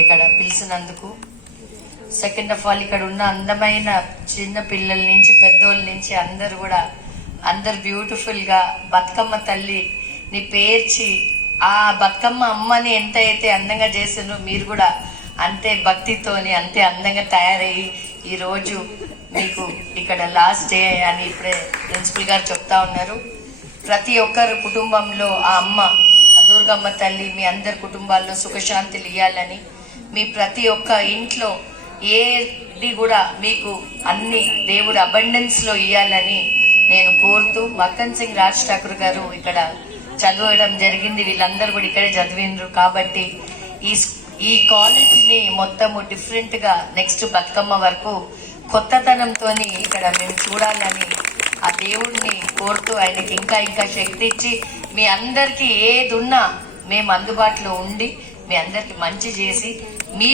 ఇక్కడ పిలిచినందుకు. Second of all, ఇక్కడ ఉన్న అందమైన చిన్న పిల్లల నుంచి పెద్దోళ్ళ నుంచి అందరు బ్యూటిఫుల్ గా బతుకమ్మ తల్లిని పేర్చి ఆ బతుకమ్మ అమ్మని ఎంత అయితే అందంగా చేసినో మీరు కూడా అంతే భక్తితోని అంతే అందంగా తయారయ్యి ఈరోజు మీకు ఇక్కడ లాస్ట్ డే అని ఇప్పుడే ప్రిన్సిపల్ గారు చెప్తా ఉన్నారు. ప్రతి ఒక్కరు కుటుంబంలో ఆ అమ్మ దుర్గమ్మ తల్లి మీ అందరి కుటుంబాల్లో సుఖశాంతులు ఇవ్వాలని, మీ ప్రతి ఒక్క ఇంట్లో ఏది కూడా మీకు అన్ని దేవుడు అబండెన్స్ లో ఇవ్వాలని నేను కోరుతూ, మక్కన్ సింగ్ రాజ్ ఠాకూర్ గారు ఇక్కడ చదవడం జరిగింది. వీళ్ళందరూ కూడా ఇక్కడే చదివిండ్రు కాబట్టి ఈ కాలేజీని మొత్తము డిఫరెంట్ గా నెక్స్ట్ బతుకమ్మ వరకు కొత్తతనంతో ఇక్కడ మేము చూడాలని ఆ దేవుడిని కోరుతూ ఆయనకి ఇంకా ఇంకా శక్తి ఇచ్చి మీ అందరికీ ఏది ఉన్నా మేము అందుబాటులో ఉండి మీ అందరికి మంచి చేసి మీ